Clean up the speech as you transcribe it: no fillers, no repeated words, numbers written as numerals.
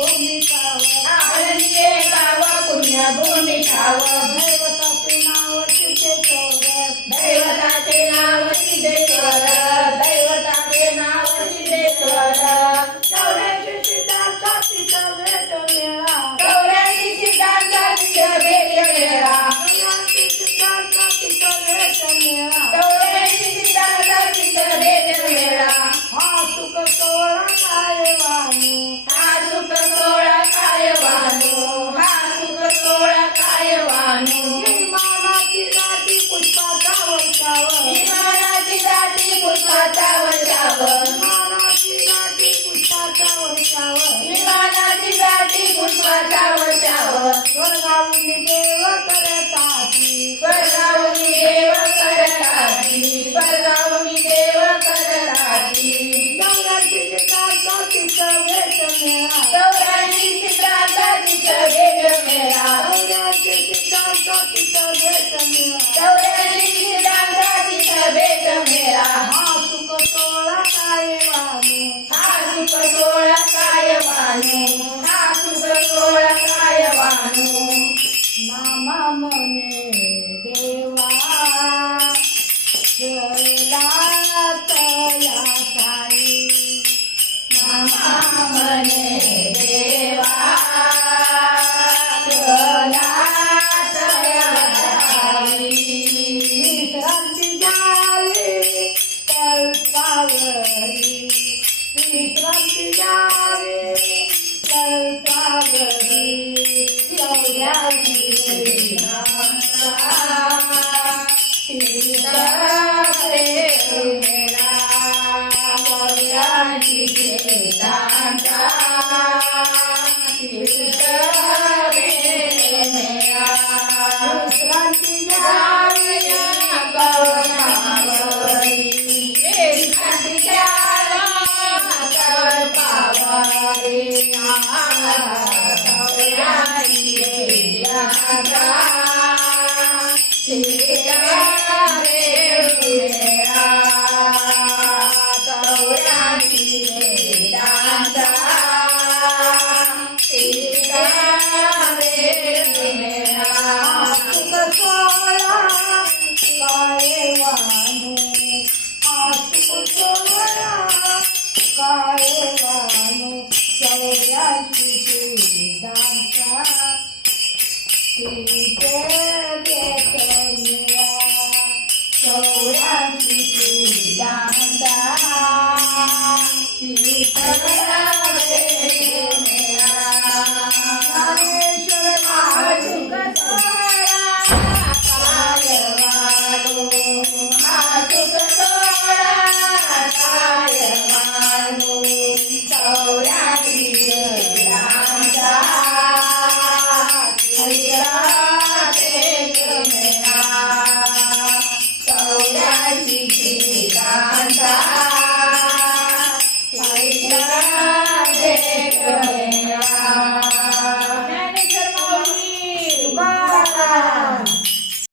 पुण्यभूमी ठाव आळंदी गाव पुण्यभूमी ठाव दैवताचे नाव सिद्धेश्वर दैवताचे नाव सिद्धेश्वर दैवताचे नाव सिद्धेश्वर 84 सिद्धांचा तिथं भेट मेळा 84 सिद्धांचा तिथं भेट मेळा 84 सिद्धांचा तिथं भेट मेळा 84 सिद्धांचा तिथं भेट मेळा हा सुख सोहळा काय वाणू हा सुख सोहळा काय वाणू हा सुख सोहळा काय वाणू विमानाची दाटी पुष्पाचा वर्षावर विमानाची दाटी पुष्पाचा वर्षावर विमानाची दाटी पुष्पाचा वर्षावर विमानाची दाटी पुष्पाचा वर्षावर स्वर्गाहून देव करताती स्वर्गाहून देव करताती स्वर्गाहून देव करताती 84 सिद्धांचा तिथं भेट मेळा 84 सिद्धांचा तिथं भेट मेळा 84 सिद्धांचा तिथं भेट मेळा 84 सिद्धांचा तिथं भेट मेळा हा सुख सोहळा काय वाणू हा सुख सोहळा काय वाणू हा सुख सोहळा काय वाणू नामा मने देवा चला तया साई नामा मने देवा चला तयारी विश्रांती घ्यावी कल्पावरी विश्रांती घ्यावी कल्पावरी एवढ्याची विश्रांती घ्यावी सुख सोहळा काय वाणू हा सुख सोहळा काय वाणू 84 सिद्धांचा तिथे भेट मेळा 84 सिद्धांचा तिथं भेट मेळा ज्ञानेश्वर महाराज हा सुख सोहळा काय वाणू